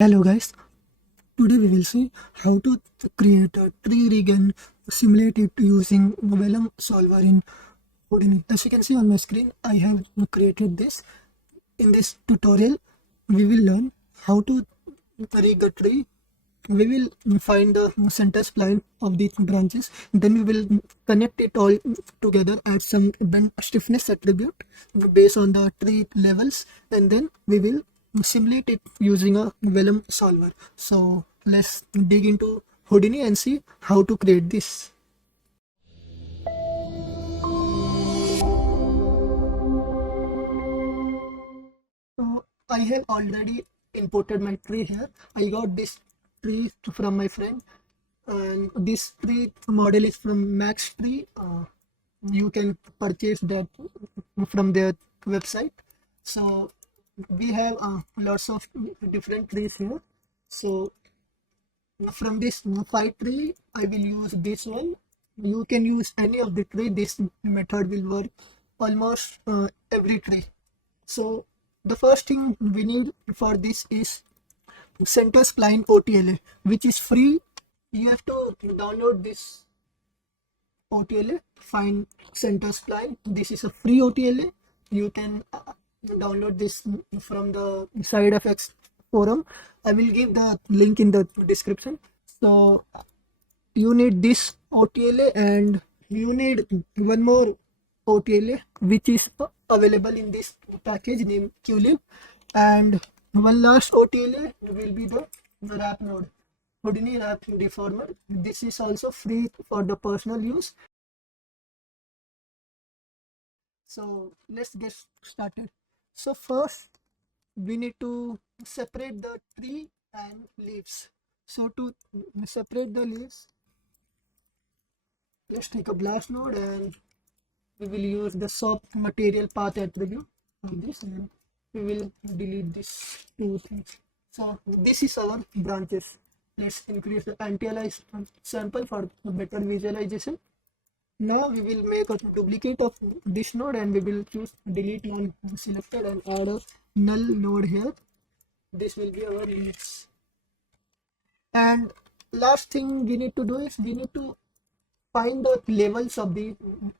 Hello guys, today we will see how to create a tree rig and simulate it using Vellum solver in Houdini. As you can see on my screen, I have created this. In this tutorial, we will learn how to rig a tree. We will find the center spline of the branches. Then we will connect it all together, add some bend stiffness attribute based on the tree levels, and then we will simulate it using a Vellum solver. So let's dig into Houdini and see how to create this. So I have already imported my tree here. I got this tree from my friend, and this tree model is from Max Tree. You can purchase that from their website. So we have lots of different trees here. So from this 5 tree, I will use this one. You can use any of the tree. This method will work almost every tree. So the first thing we need for this is center spline OTLA, which is free. You have to download this OTLA, find center spline. This is a free OTLA. You can download this from the side effects forum. I will give the link in the description. So you need this OTLA, and you need one more OTLA which is available in this package named QLib, and one last OTLA will be the wrap node, Houdini wrap deformer. This is also free for the personal use. So let's get started. So first we need to separate the tree and leaves. So to separate the leaves, let's take a blast node, and we will use the soft material path attribute on this, and we will delete these two things. So this is our branches. Let's increase the anti-aliased sample for better visualization. Now we will make a duplicate of this node, and we will choose delete non-selected and add a null node here. This will be our leaves. And last thing we need to do is we need to find the levels of the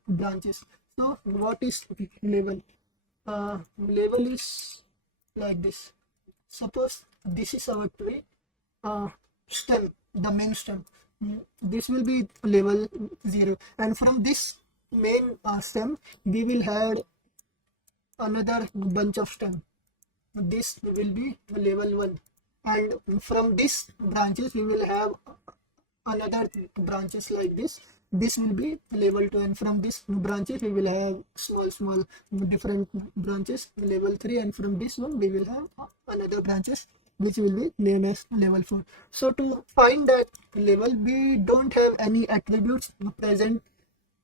branches. So what is level? Level is like this. Suppose this is our tree stem, the main stem. This will be level 0, and from this main stem we will add another bunch of stem. This will be level 1, and from this branches we will have another branches like this will be level 2, and from this branches we will have small different branches level 3, and from this one we will have another branches which will be named as level 4. So to find that level, we don't have any attributes present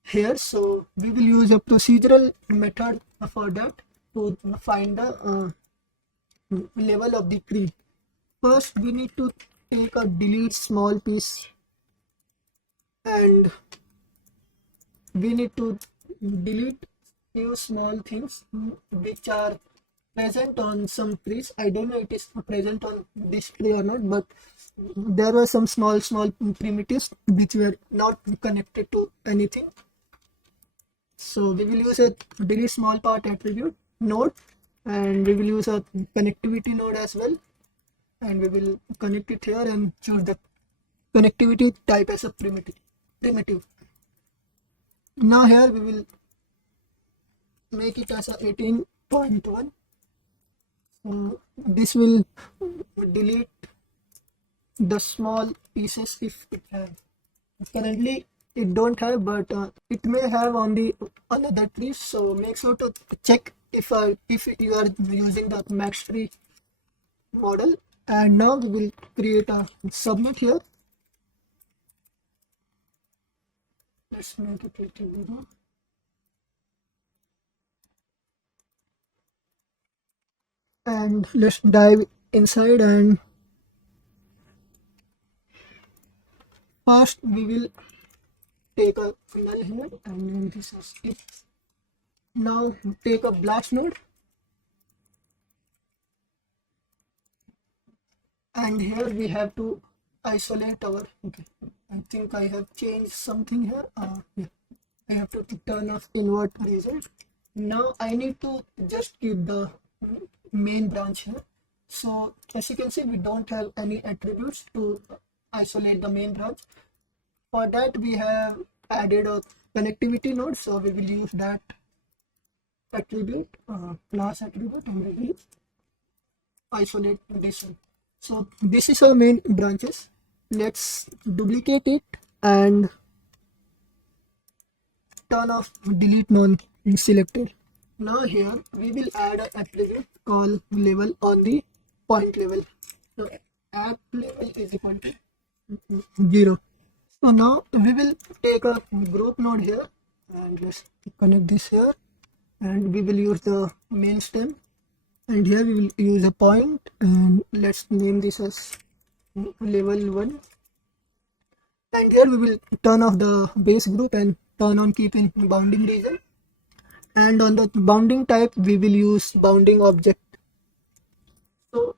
here, so we will use a procedural method for that to find the level of the tree. First we need to take a delete small piece, and we need to delete few small things which are present on some trees. I don't know it is present on this tree or not, but there were some small primitives which were not connected to anything. So we will use a delete small part attribute node, and we will use a connectivity node as well, and we will connect it here and choose the connectivity type as a primitive. Now here we will make it as a 18.1. This will delete the small pieces if it have. Currently it don't have, but it may have on the another trees. So make sure to check if you are using the max tree model. And now we will create a submit here. Let's make it 18. And let's dive inside, and first we will take a null here, and then this is it. Now take a blast node, And here we have to isolate our, okay, I think I have changed something here. Yeah, I have to turn off invert result. Now I need to just keep the main branch here. So as you can see, we don't have any attributes to isolate the main branch. For that we have added a connectivity node, so we will use that attribute, class attribute, and we will isolate this one. So this is our main branches. Let's duplicate it and turn off delete non-selected. Now here we will add an attribute called level on the point level. So app level is equal to 0. So now we will take a group node here and let's connect this here, and we will use the main stem, and here we will use a point, and let's name this as level 1, and here we will turn off the base group and turn on keep in bounding region, and on the bounding type we will use bounding object. So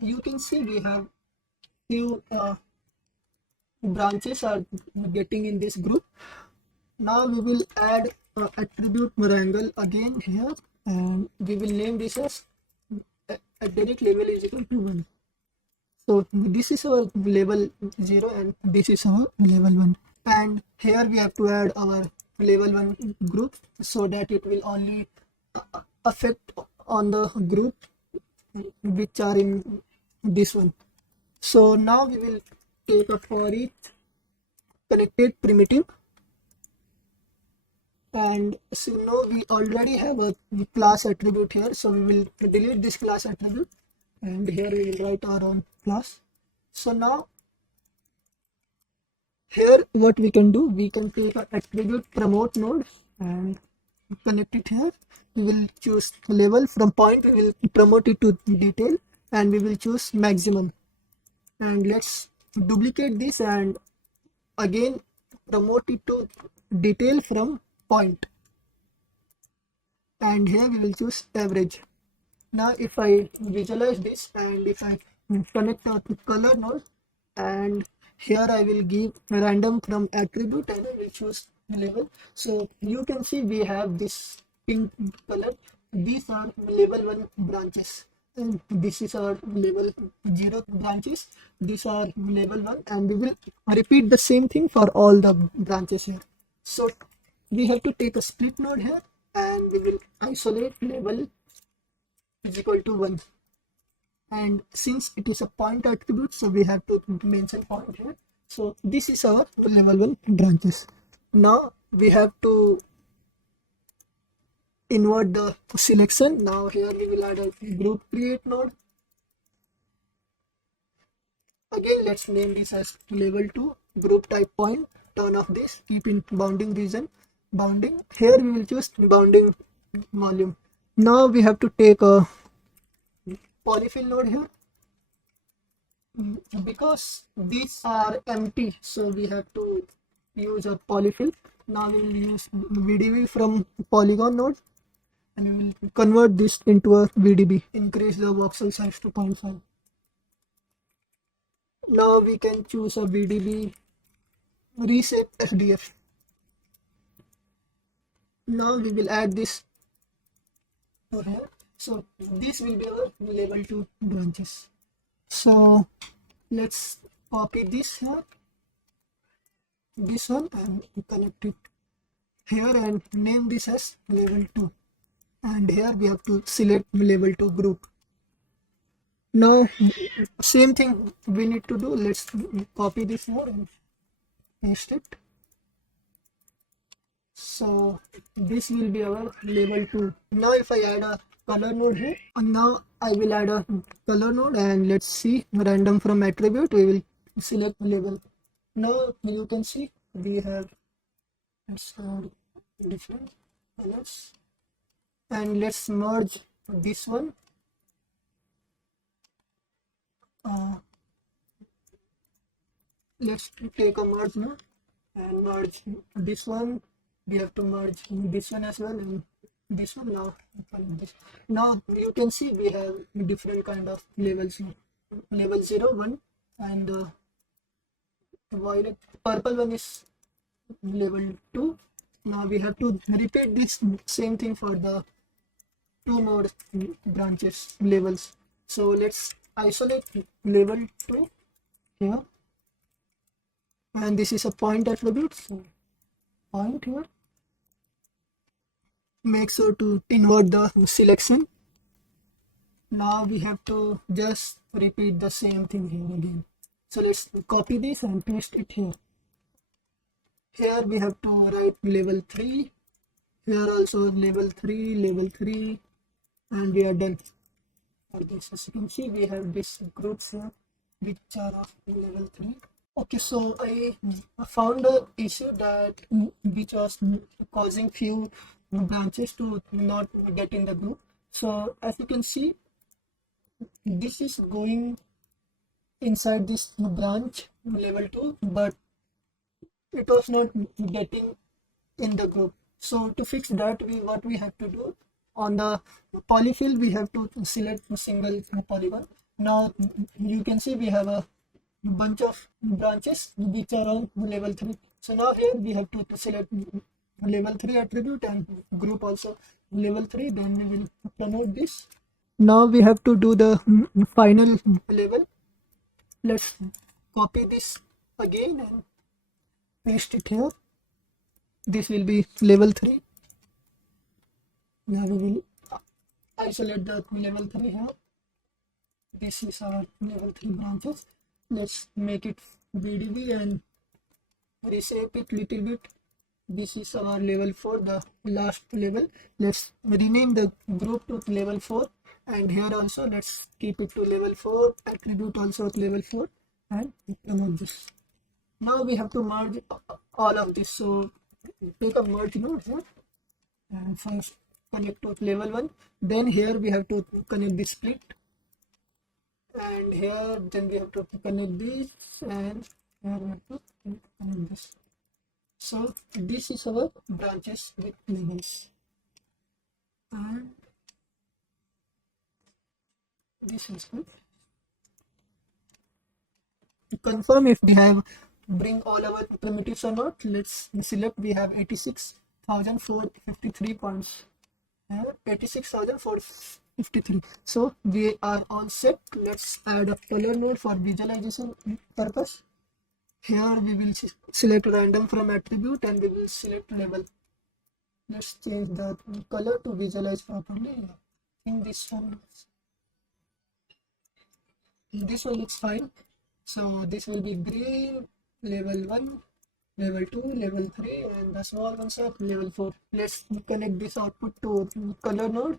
you can see we have few branches are getting in this group. Now we will add attribute triangle again here, and we will name this as attribute level is equal to 1. So this is our level 0 and this is our level 1, and here we have to add our level 1 group so that it will only affect on the group which are in this one. So now we will take a for each connected primitive, and so now we already have a class attribute here, so we will delete this class attribute, and here we will write our own class. So now here what we can do, we can take an attribute promote node and connect it here. We will choose level, from point we will promote it to detail, and we will choose maximum, and let's duplicate this and again promote it to detail from point, and here we will choose average. Now if I visualize this and if I connect a color node, and here I will give random from attribute and I will choose level. So you can see we have this pink color. These are level 1 branches, and this is our level 0 branches. These are level 1, and we will repeat the same thing for all the branches here. So we have to take a split node here, and we will isolate level is equal to 1, and since it is a point attribute, so we have to mention point here. So this is our level 1 branches. Now we have to invert the selection. Now here we will add a group create node. Again let's name this as level 2 group type point. Turn off this, keep in bounding region, bounding. Here we will choose bounding volume. Now we have to take a polyfill node here, because these are empty, so we have to use a polyfill. Now we will use VDB from polygon node, and we will convert this into a VDB, increase the voxel size to 0.5. Now we can choose a VDB reshape SDF. Now we will add this to here. So this will be our level 2 branches. So let's copy this here, this one, and connect it here and name this as level 2, and here we have to select level 2 group. Now same thing we need to do. Let's copy this here and paste it. So this will be our level 2. Now if I add a color node here, and now I will add a color node, and let's see random from attribute we will select level. Now you can see we have different colors, and let's merge this one. Let's take a merge now and merge this one. We have to merge this one as well, and this one. Now you can see we have different kind of levels now. level 0, 1, and violet purple one is level 2. Now we have to repeat this same thing for the two more branches levels. So let's isolate level 2 here, and this is a point attribute. So point here. Make sure to invert the selection. Now we have to just repeat the same thing here again. So let's copy this and paste it here. Here we have to write level 3. Here also level 3, and we are done for this. As you can see, we have these groups here which are of level 3. Okay, so I found a issue that which was causing few branches to not get in the group. So as you can see, this is going inside this branch level 2, but it was not getting in the group. So to fix that, what we have to do, on the polyfill we have to select a single polygon. Now you can see we have a bunch of branches which are on level 3. So now here we have to select level 3 attribute and group also level 3. Then we will promote this. Now we have to do the final level. Let's copy this again and paste it here. This will be level 3. Now we will isolate the level 3 here. This is our level 3 branches. Let's make it VDB and reshape it little bit. This is our level 4, the last level. Let's rename the group to level 4, and here also let's keep it to level 4, attribute also at level 4, and promote this. Now we have to merge all of this. So take a merge node here and first connect to level 1. Then here we have to connect this split, and here then we have to connect this, and here we have to connect this. So this is our branches with levels, and this is good. To confirm if we have bring all our primitives or not, let's select. We have 86,453 points. 86,453. So we are all set. Let's add a color node for visualization purpose. Here we will select random from attribute and we will select label. Let's change the color to visualize properly. In this one looks fine. So this will be green, level 1, level 2, level 3, and the small ones are level 4. Let's connect this output to color node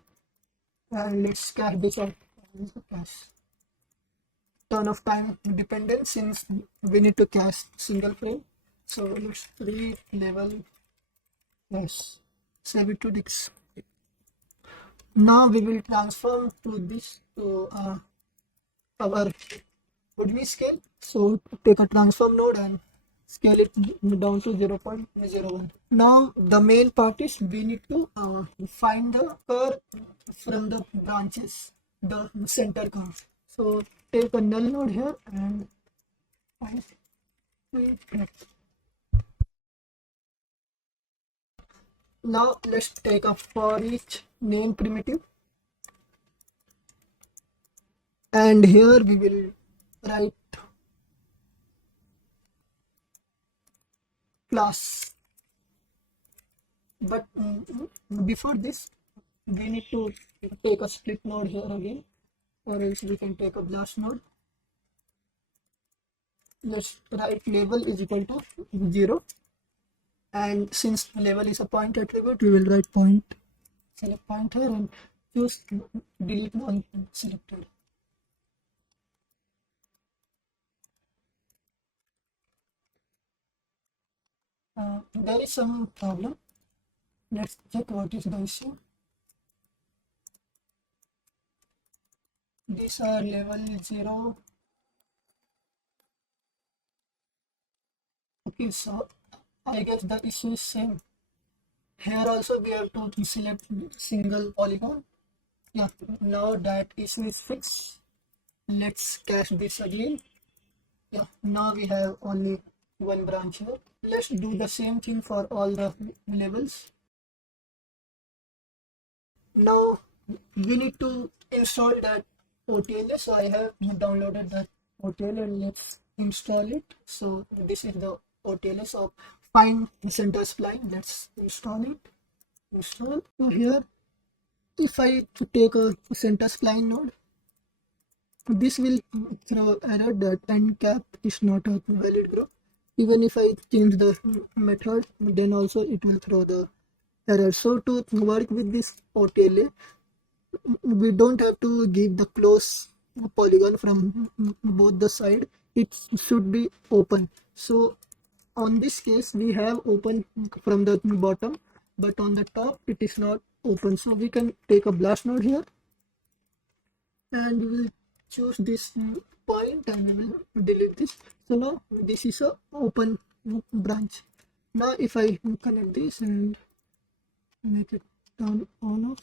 and let's cache this out. Turn of time dependent, since we need to cache single frame. So let's create level. Yes, save it to disk. Now we will transform to this to our Houdini scale. So take a transform node and scale it down to 0.01. Now the main part is we need to find the curve from the branches, the center curve. So take a null node here and find it. Now let's take a for each name primitive, and here we will write class. But before this, we need to take a split node here again, or else we can take a blast node. Let's write label is equal to 0, and since label is a point attribute, we will write point. Select point here and choose delete non selected. There is some problem. Let's check what is the issue. These are level 0. Okay, so I guess the issue is same. Here also we have to select single polygon. Yeah, now that issue is fixed. let's cache this again. Yeah, now we have only one branch here. Let's do the same thing for all the levels. Now we need to install that OTLA. So I have downloaded that OTLA and let's install it. So this is the OTLA. So find center spline. Let's install it. Install. So here, if I take a center spline node, this will throw error that end cap is not a valid group. Even if I change the method, then also it will throw the error. So to work with this OTLA, we don't have to give the close polygon from both the side. It should be open. So on this case, we have open from the bottom, but on the top it is not open. So we can take a blast node here and we will choose this point and we will delete this. So now this is a open branch. Now if I connect this and make it turn on off,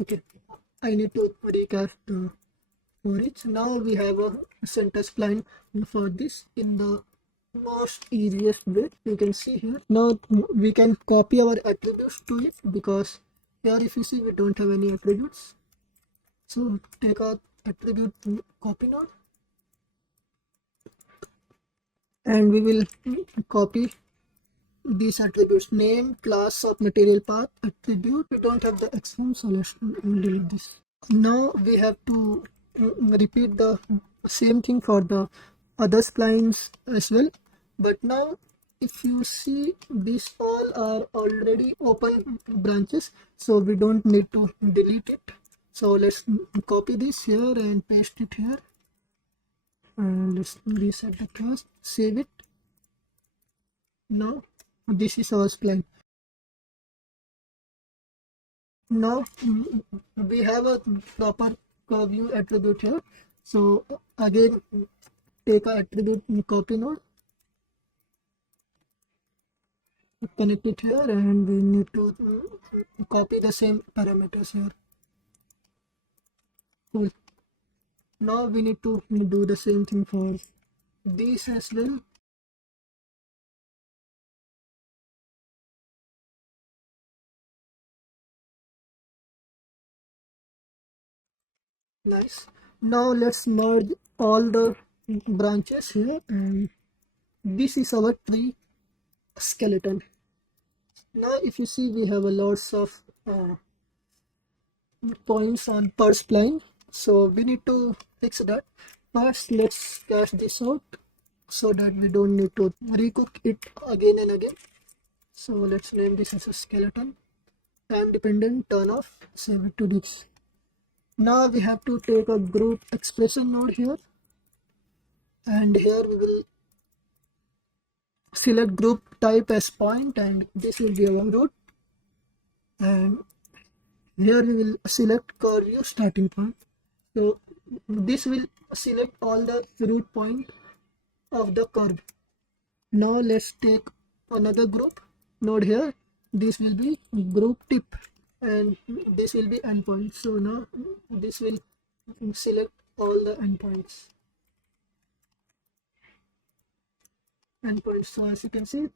okay, I need to recast the for it. Now we have a center spline for this in the most easiest way. You can see here. Now we can copy our attributes to it, because here if you see we don't have any attributes. So take our attribute copy node and we will copy these attributes: name, class, of material path, attribute. We don't have the exam, so let's delete this. Now we have to repeat the same thing for the other splines as well, but now if you see, these all are already open branches, so we don't need to delete it. So let's copy this here and paste it here, and let's reset the class, save it. Now this is our spline. Now we have a proper curve view attribute here. So again, take a attribute copy node, connect it here, and we need to copy the same parameters here. Cool. Now we need to do the same thing for these as well. Nice. Now let's merge all the branches here, and this is our tree skeleton. Now if you see, we have a lots of points on per spline, so we need to fix that. First let's cache this out so that we don't need to recook it again and again. So let's name this as a skeleton. Time dependent, turn off, save it to this. Now we have to take a group expression node here, and here we will select group type as point, and this will be our root, and here we will select curve view starting point. So this will select all the root point of the curve. Now let's take another group node here. This will be group tip and this will be endpoint. So now this will select all the endpoints. So as you can see,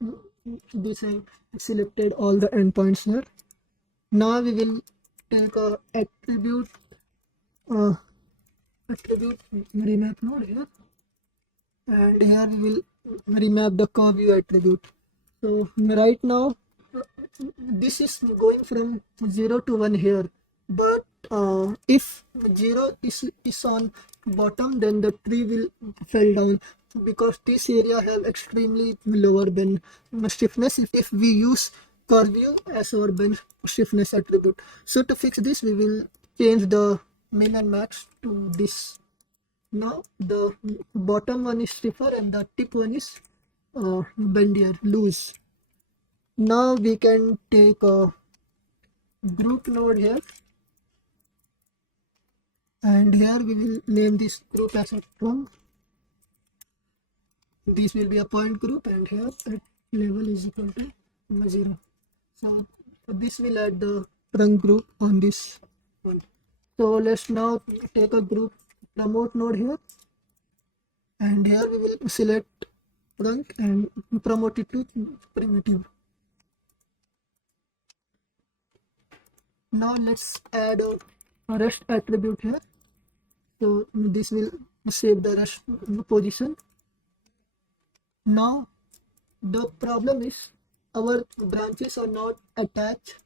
this have selected all the endpoints here. Now we will take a attribute remap node here, and here we will remap the curve view attribute. So right now this is going from 0 to 1 here, but if 0 is on bottom, then the tree will fall down, because this area have extremely lower bench stiffness if we use curve view as our bench stiffness attribute. So to fix this, we will change the min and max to this. Now the bottom one is stiffer and the tip one is bendier, loose. Now we can take a group node here, and here we will name this group as a trunk. This will be a point group, and here at level is equal to 0. So this will add the trunk group on this one. So let's now take a group promote node here, and here we will select trunk and promote it to primitive. Now let's add a rest attribute here. So this will save the rest position. Now the problem is our branches are not attached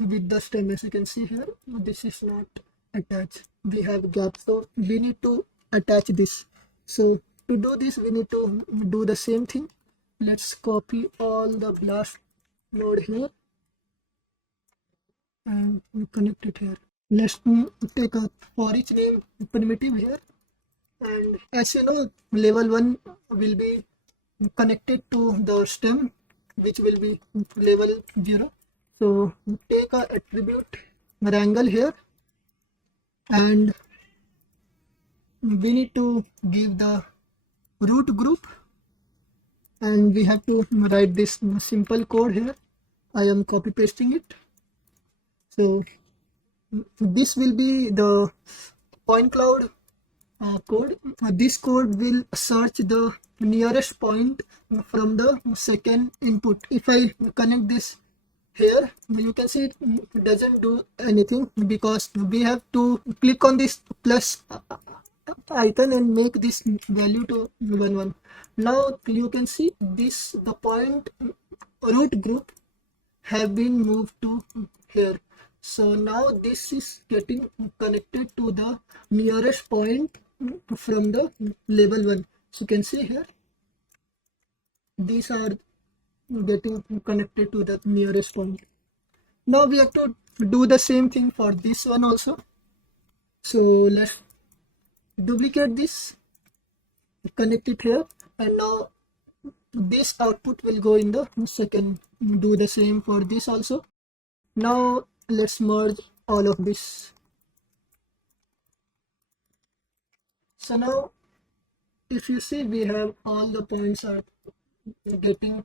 with the stem. As you can see here, this is not attached. We have gap, so we need to attach this. So to do this, we need to do the same thing. Let's copy all the blast node here and we connect it here. Let's take a for each name primitive here, and as you know, level 1 will be connected to the stem, which will be level 0. So take a attribute wrangle here, and we need to give the root group, and we have to write this simple code here. I am copy pasting it. So this will be the point cloud code. This code will search the nearest point from the second input. If I connect this here, you can see it doesn't do anything because we have to click on this plus icon and make this value to 1 1. Now you can see this the point root group have been moved to here. So now this is getting connected to the nearest point from the level 1. So you can see here these are getting connected to the nearest point. Now we have to do the same thing for this one also. So let's duplicate this, connect it here, and now this output will go in the second. Do the same for this also. Now let's merge all of this. So now if you see, we have all the points are getting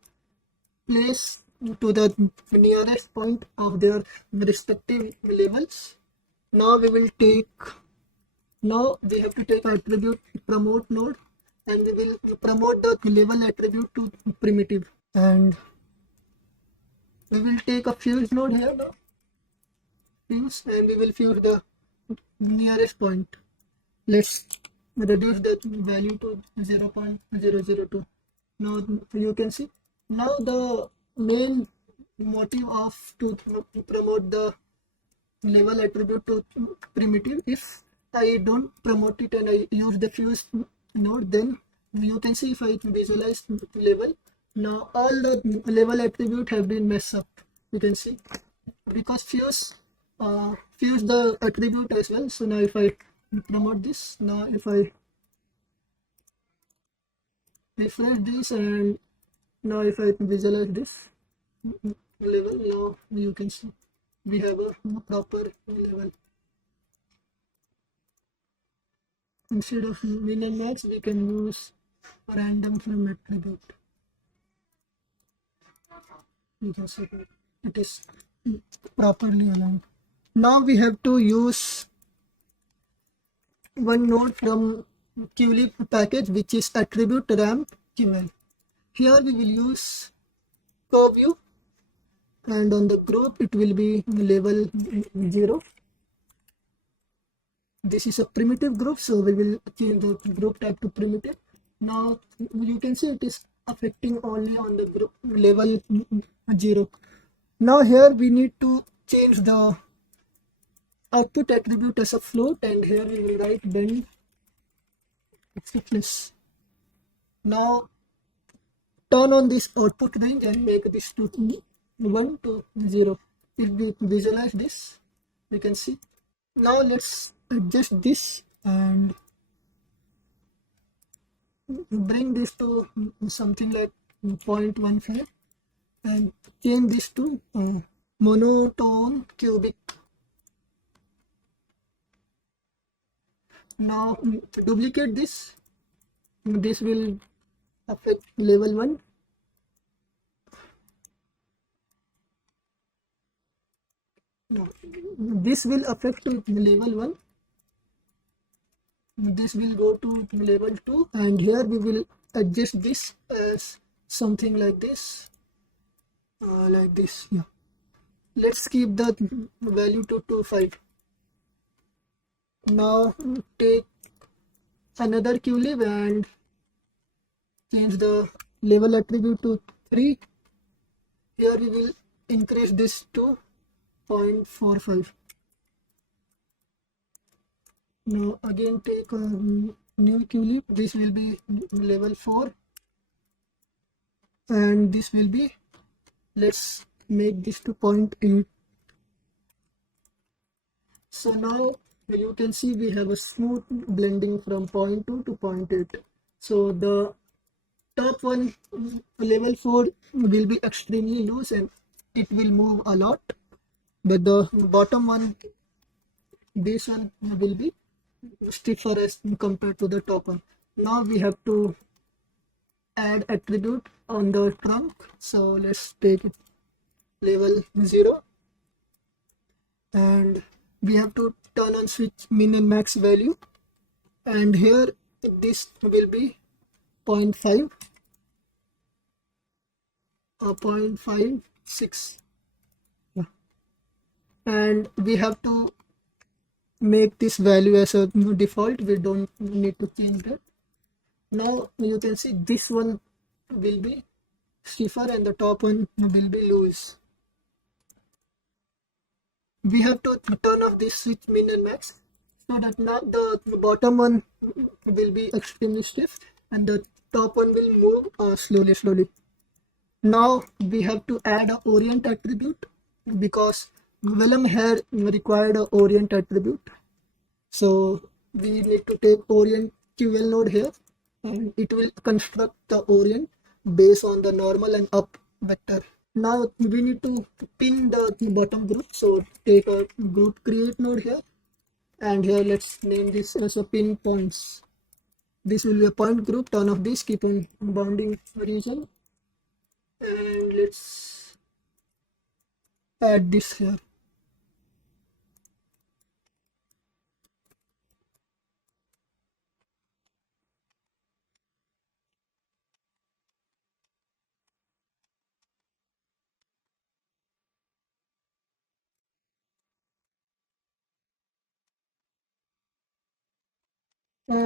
placed to the nearest point of their respective levels. Now we have to take attribute promote node, and we will promote the level attribute to primitive, and we will take a fuse node here now, fuse, and we will fuse the nearest point. Let's reduce the value to 0.002. Now you can see, now the main motive of to promote the level attribute to primitive, if I don't promote it and I use the fuse node, then you can see if I visualize level, now all the level attribute have been messed up. You can see because fuse the attribute as well. So now if I promote this, now if I refresh this, and now if I visualize this level, now you can see we have a proper level. Instead of min and max, we can use random from attribute. You can see it is properly aligned. Now we have to use one node from QLib package, which is attribute ramp QL. Here we will use curve view, and on the group it will be level 0. This is a primitive group, so we will change the group type to primitive. Now you can see it is affecting only on the group level 0. Now here we need to change the output attribute as a float, and here we will write bend thickness. Now turn on this output range and make this to 1 to 0. If we visualize this, we can see. Now let's adjust this and bring this to something like 0.15 and change this to monotone cubic. Now duplicate this. This will affect level 1. Now, this will affect level 1. This will go to level 2, and here we will adjust this as something like this, like this. Yeah. Let's keep the value to 25. Now take another QLib and change the level attribute to 3. Here we will increase this to 0.45. Now again take a new QLib. This will be level 4, and this will be, let's make this to 0.8. So now you can see we have a smooth blending from 0.2 to 0.8. So the top one, level 4, will be extremely loose and it will move a lot, but the bottom one, this one, will be stiffer as compared to the top one. Now we have to add attribute on the trunk, so let's take it level 0, and we have to turn on switch min and max value, and here this will be 0.5 or 0.56. Yeah. And we have to make this value as a default. We don't need to change that. Now you can see this one will be stiffer and the top one will be loose. We have to turn off this switch min and max, so that now the bottom one will be extremely stiff and the top one will move slowly. Now we have to add a orient attribute, because Vellum here required a orient attribute. So we need to take orient QL node here, and it will construct the orient based on the normal and up vector. Now we need to pin the bottom group. So take a group create node here, and here let's name this as a pin points. This will be a point group. Turn off this, keep on bounding region, and let's add this here.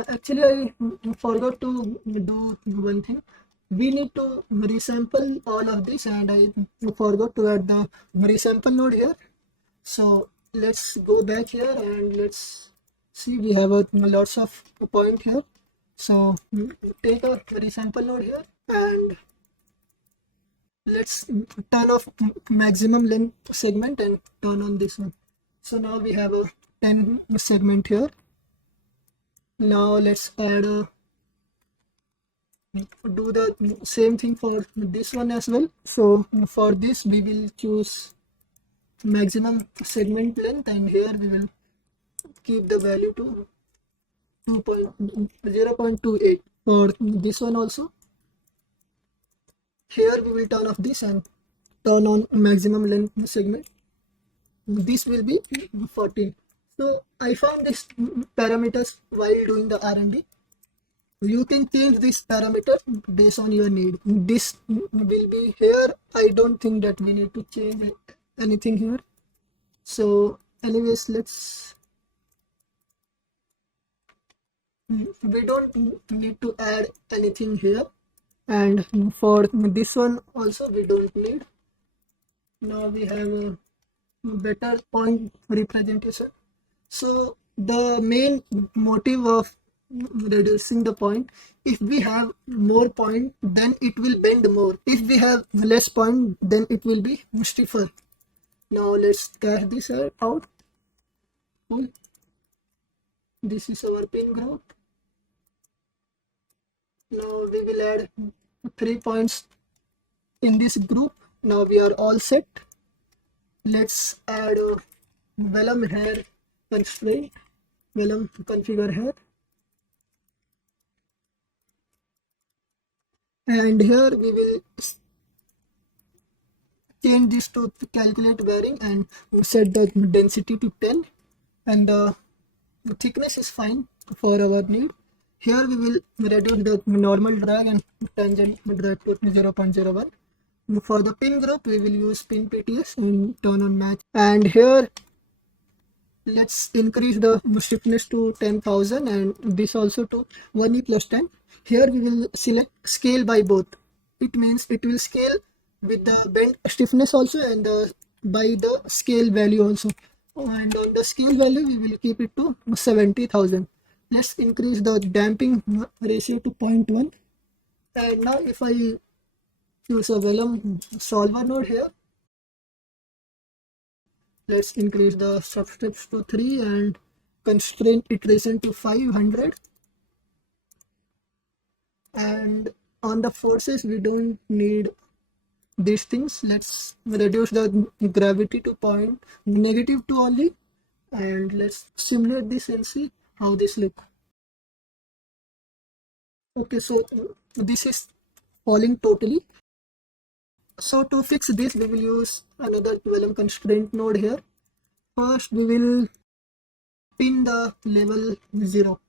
Actually, I forgot to do one thing. We need to resample all of this, and I forgot to add the resample node here. So let's go back here and let's see. We have a lots of point here. So take a resample node here, and let's turn off maximum length segment and turn on this one. So now we have a 10 segment here. Now let's add a, do the same thing for this one as well. So for this we will choose maximum segment length, and here we will keep the value to 0.28. For this one also, here we will turn off this and turn on maximum length segment. This will be 14. So I found this parameters while doing the R&D. You can change this parameter based on your need. This will be here. I don't think that we need to change anything here. So anyways, we don't need to add anything here, and for this one also we don't need. Now we have a better point representation. So the main motive of reducing the point, if we have more point, then it will bend more. If we have less point, then it will be stiffer. Now let's test this out. Cool. This is our pin group. Now we will add 3 points in this group. Now we are all set. Let's add a Vellum here constraint. Vellum configure here, and here we will change this to calculate bearing and set the density to 10, and the thickness is fine for our need. Here we will reduce the normal drag and tangent drag to 0.01. For the pin group, we will use pin PTS and turn on match. And here, let's increase the stiffness to 10,000 and this also to 1e plus 10. Here we will select scale by both. It means it will scale with the bend stiffness also and by the scale value also. And on the scale value, we will keep it to 70,000. Let's increase the damping ratio to 0.1. And now if I use a Vellum solver node here, let's increase the substeps to 3 and constraint iteration to 500. And on the forces, we don't need these things. Let's reduce the gravity to point -2 only. And let's simulate this and see how this look. Okay, so this is falling totally. So to fix this, we will use another Vellum constraint node here. First, we will pin the level 0.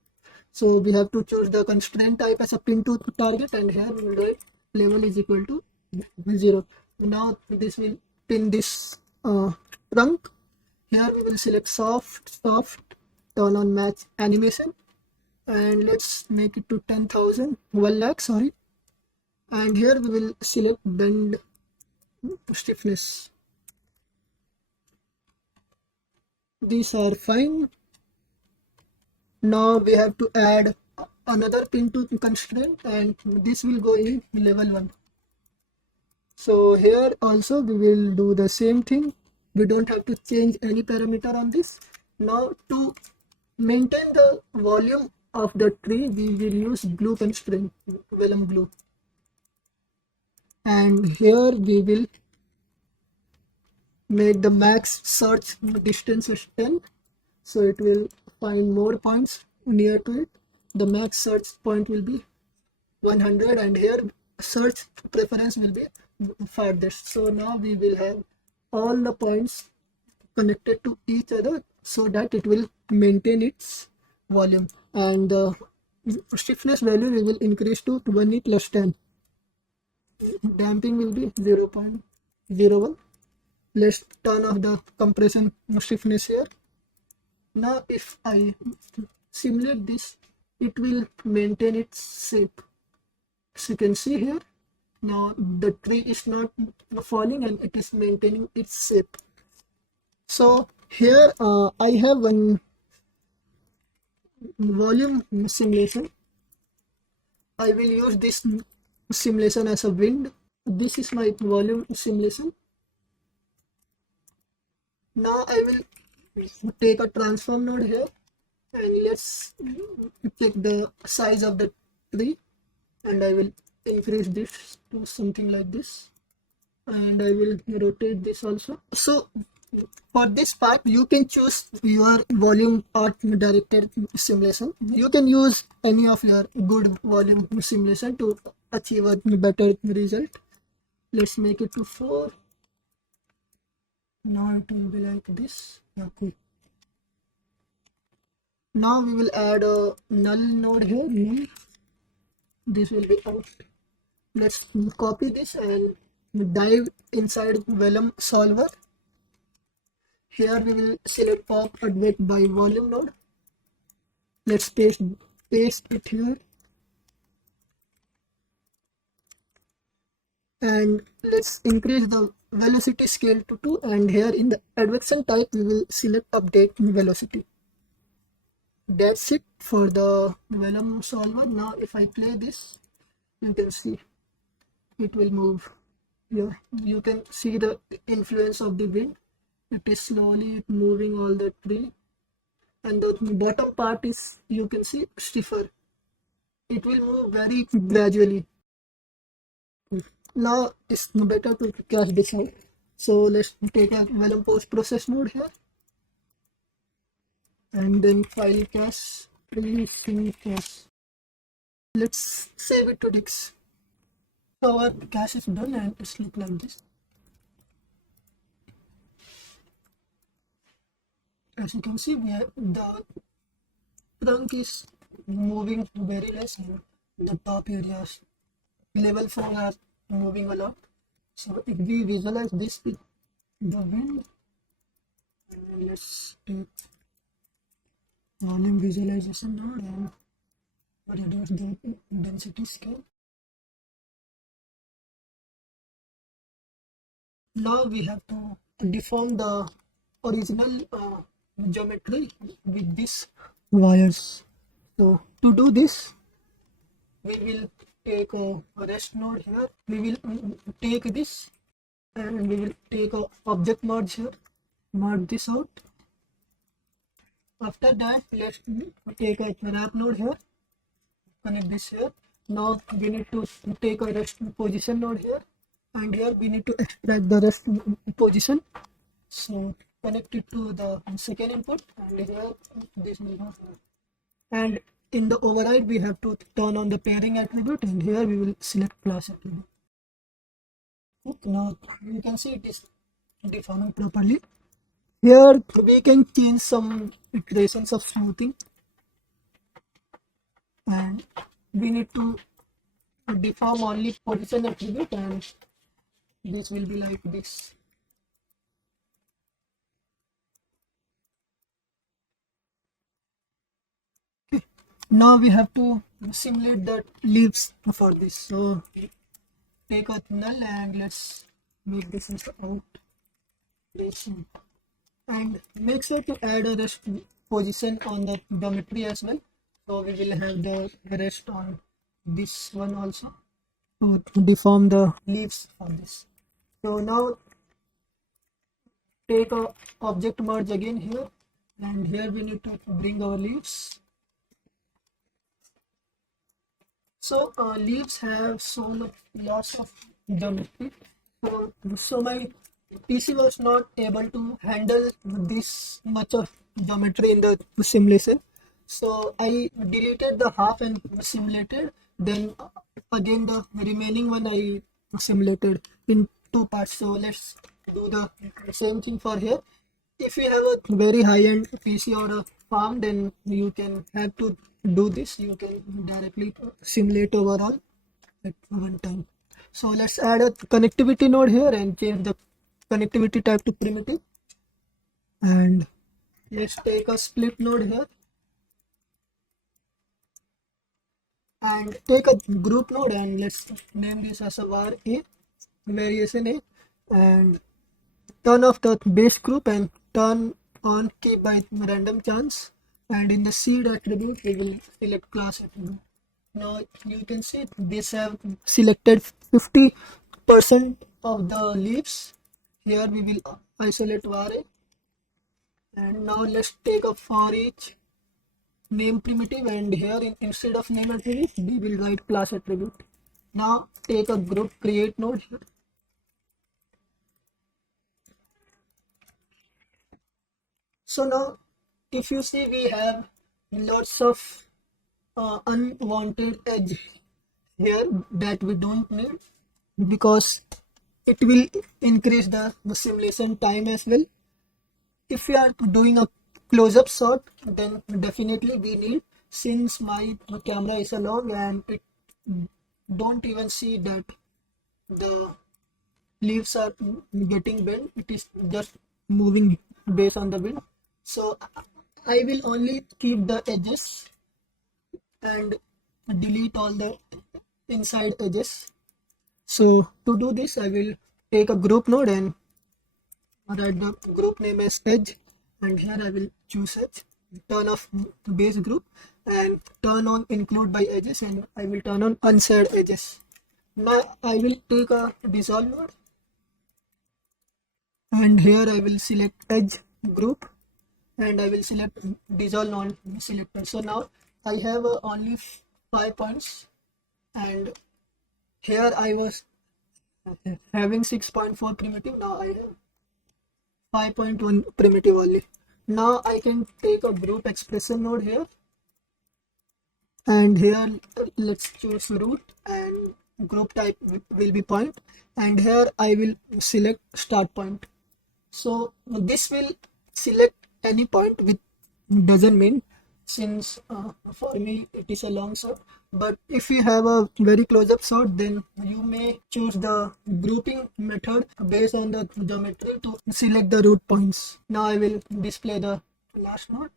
So we have to choose the constraint type as a pin to target, and here we will write level is equal to 0. Now this will pin this trunk. Here we will select soft, turn on match animation, and let's make it to 10,000, 1 lakh, sorry. And here we will select bend stiffness. These are fine. Now we have to add another pin to constraint, and this will go in level 1. So here also we will do the same thing. We don't have to change any parameter on this. Now to maintain the volume of the tree, we will use glue constraint, Vellum glue. And here we will make the max search distance is 10. So it will find more points near to it. The max search point will be 100, and here search preference will be farthest. So now we will have all the points connected to each other so that it will maintain its volume. And the stiffness value we will increase to 1e plus 10. Damping will be 0.01. Let's turn off the compression stiffness here. Now if I simulate this, it will maintain its shape. As you can see here, now the tree is not falling and it is maintaining its shape. So here I have one volume simulation. I will use this simulation as a wind. This is my volume simulation. Now I will take a transform node here, and let's check the size of the tree, and I will increase this to something like this, and I will rotate this also. So for this part, you can choose your volume art directed simulation. You can use any of your good volume simulation to achieve a better result. Let's make it to 4. Now it will be like this. Okay. Now we will add a null node here. Null. This will be out. Let's copy this and dive inside Vellum solver. Here we will select pop advert by volume node. Let's paste it here. And let's increase the velocity scale to 2, and here in the advection type we will select update velocity. That's it for the Vellum solver. Now if I play this, you can see it will move. Here you can see the influence of the wind. It is slowly moving all the tree, and the bottom part is, you can see, stiffer. It will move very gradually. Now it's better to cache this out. So let's take a Vellum post process node here, and then file cache, release cache. Let's save it to disk. So our cache is done and it's look like this. as you can see, the trunk is moving very less and the top areas level 4 are moving a lot. So if we visualize this with the wind, let's take volume visualization node and reduce the density scale. Now we have to deform the original geometry with these wires. So to do this, we will take a rest node here. We will take this and we will take a object merge here. Merge this out. After that, let's take a wrap node here. Connect this here. Now we need to take a rest position node here, and here we need to extract the rest position. So connect it to the second input, and here this will go. And in the override we have to turn on the pairing attribute, and here we will select class attribute. Now you can see it is deforming properly. Here we can change some iterations of smoothing, and we need to deform only position attribute, and this will be like this. Okay. Now we have to simulate the leaves for this. So take a null and let's make this as out position, and make sure to add a rest position on the geometry as well. So we will have the rest on this one also to deform the leaves for this. So now take a object merge again here, and here we need to bring our leaves. So leaves have so much loss of geometry. So my PC was not able to handle this much of geometry in the simulation. So I deleted the half and simulated. Then again the remaining one I simulated in two parts. So let's do the same thing for here. If you have a very high-end PC or a farm, then you can have to do this. You can directly simulate overall at one time. So let's add a connectivity node here and change the connectivity type to primitive. And let's take a split node here and take a group node, and let's name this as a var a, variation a, and turn off the base group and turn on keep by random chance, and in the seed attribute we will select class attribute. Now you can see these have selected 50% of the leaves. Here we will isolate var a, and now let's take a for each name primitive, and here instead of name attribute we will write class attribute. Now take a group create node here. So now if you see we have lots of unwanted edge here that we don't need, because it will increase the simulation time as well. If we are doing a close-up shot, then definitely we need, since my camera is long and it don't even see that the leaves are getting bent, it is just moving based on the wind. So I will only keep the edges and delete all the inside edges. So to do this I will take a group node and write the group name as edge, and here I will choose edge, turn off base group and turn on include by edges, and I will turn on unshared edges. Now I will take a dissolve node, and here I will select edge group and I will select dissolve non selector. So now I have only 5 points, and here I was having 6.4 primitive. Now I have 5.1 primitive only. Now I can take a group expression node here, and here let's choose root and group type will be point, and here I will select start point. So this will select any point with doesn't mean, since for me it is a long shot. But if you have a very close up shot, then you may choose the grouping method based on the geometry to select the root points. Now I will display the last node.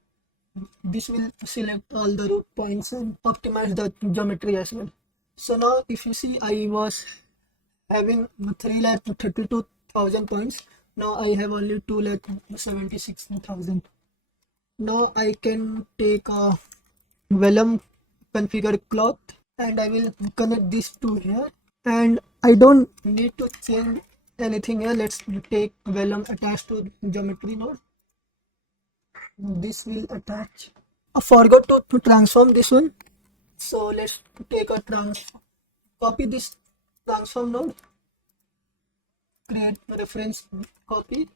This will select all the root points and optimize the geometry as well. So now if you see, I was having 3,32,000 points. Now I have only 2,76,000. Now I can take a Vellum configure cloth and I will connect this to here, and I don't need to change anything here. Let's take Vellum attached to geometry node. This will attach. I forgot to transform this one, so let's take a copy this transform node, create a reference copy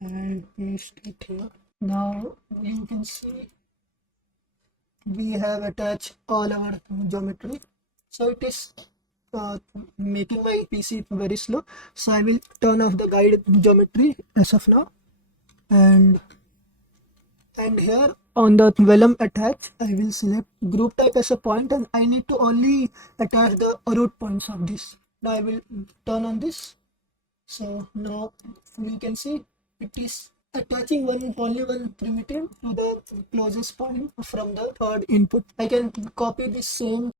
and paste it here. Now you can see we have attached all our geometry, so it is making my PC very slow. So I will turn off the guide geometry as of now, and here on the Vellum attach, I will select group type as a point, and I need to only attach the root points of this. Now I will turn on this. So now you can see it is attaching only one primitive to the closest point from the third input. I can copy this same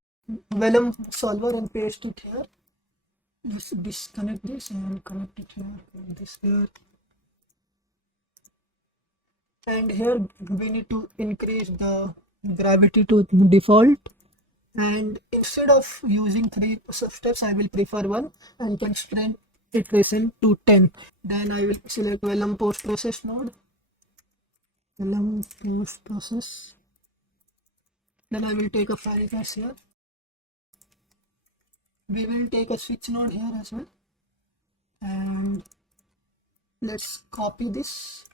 Vellum solver and paste it here. Let's disconnect this and connect it here, this here. And here we need to increase the gravity to default, and instead of using 3 steps, I will prefer 1 and constrain iteration to 10. Then I will select Vellum post process node, Vellum post process. Then I will take a file cache here. We will take a switch node here as well, and let's copy this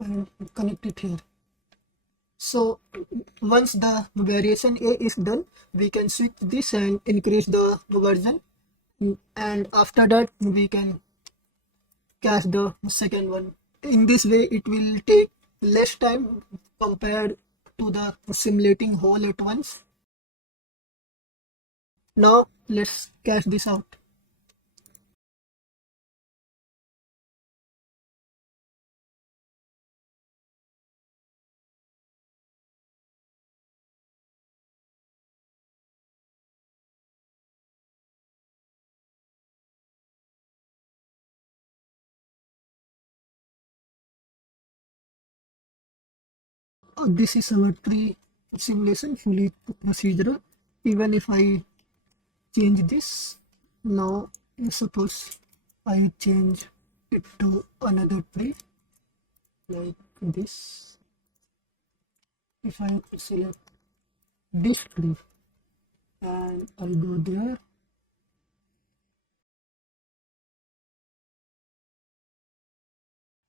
and connect it here. So once the variation A is done, we can switch this and increase the version, and after that we can cache the second one. In this way it will take less time compared to the simulating whole at once. Now let's cache this out. This is our tree simulation, fully procedural. Even if I change this, now suppose I change it to another tree like this. If I select this tree and I'll go there,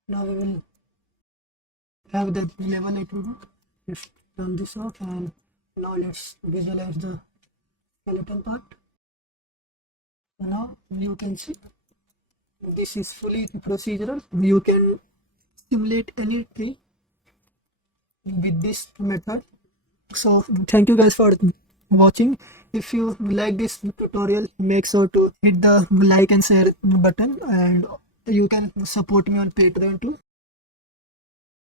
now we will have the level attribute. Let's turn this off, and now let's visualize the skeleton part. So now you can see this is fully procedural. You can simulate any tree with this method. So thank you guys for watching. If you like this tutorial, make sure to hit the like and share button, and you can support me on Patreon too.